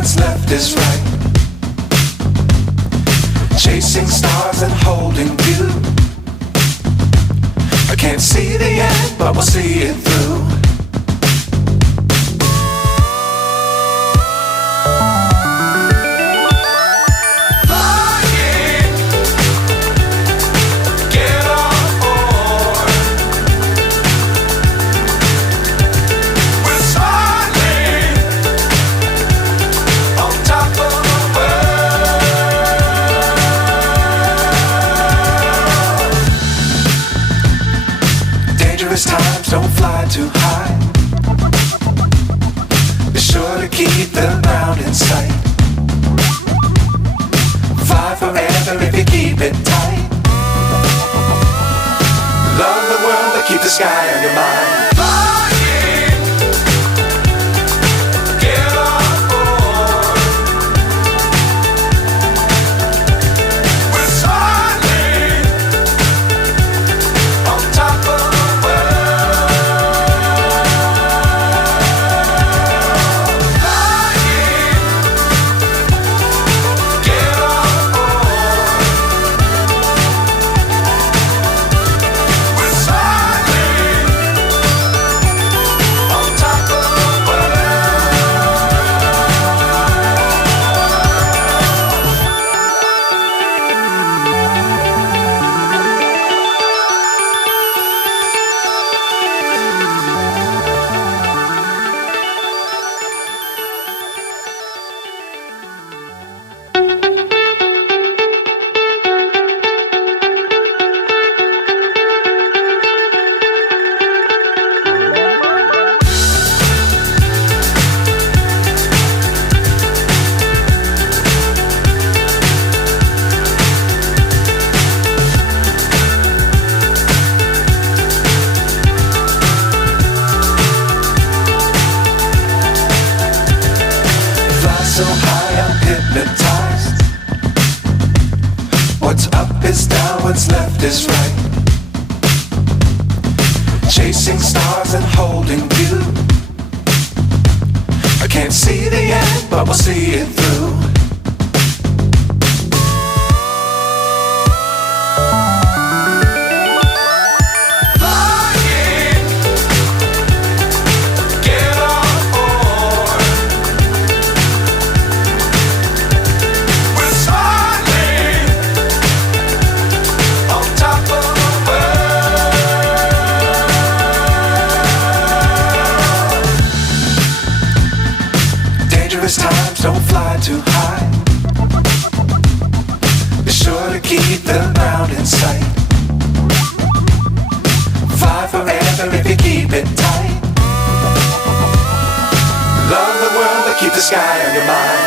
what's left is right. Chasing stars and holding you. I can't see the end, but we'll see it through. Times don't fly too high. Be sure to keep the ground in sight. Fly forever if you keep it tight. Love the world but keep the sky on your mind. So high I'm hypnotized. What's up is down, what's left is right. Chasing stars and holding you. I can't see the end, but we'll see it through. Times don't fly too high. Be sure to keep the ground in sight. Fly forever if you keep it tight. Love the world but keep the sky on your mind.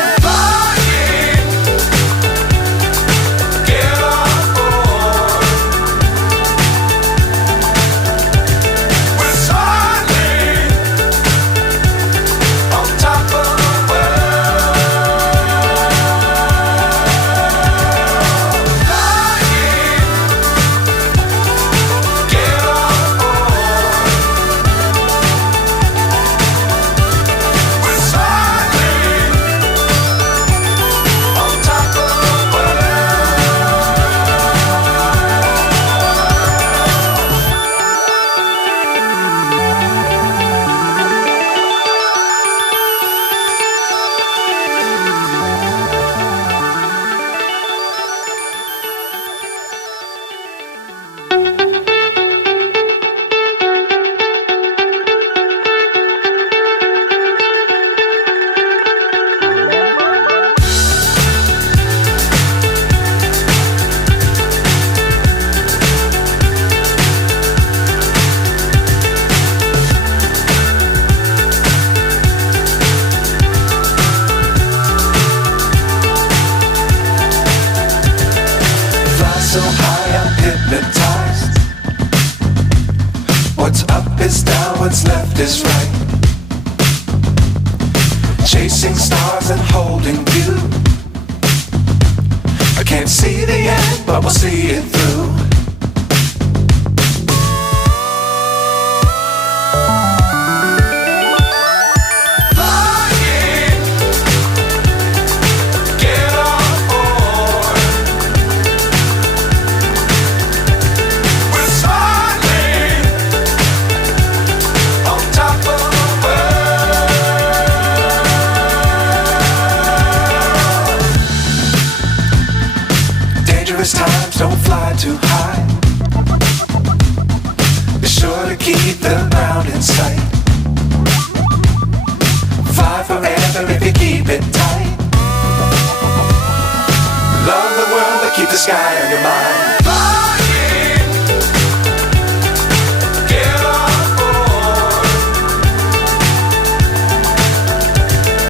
So high I'm hypnotized. What's up is down, what's left is right. Chasing stars and holding you. I can't see the end, but we'll see it through. Flying, you keep it tight.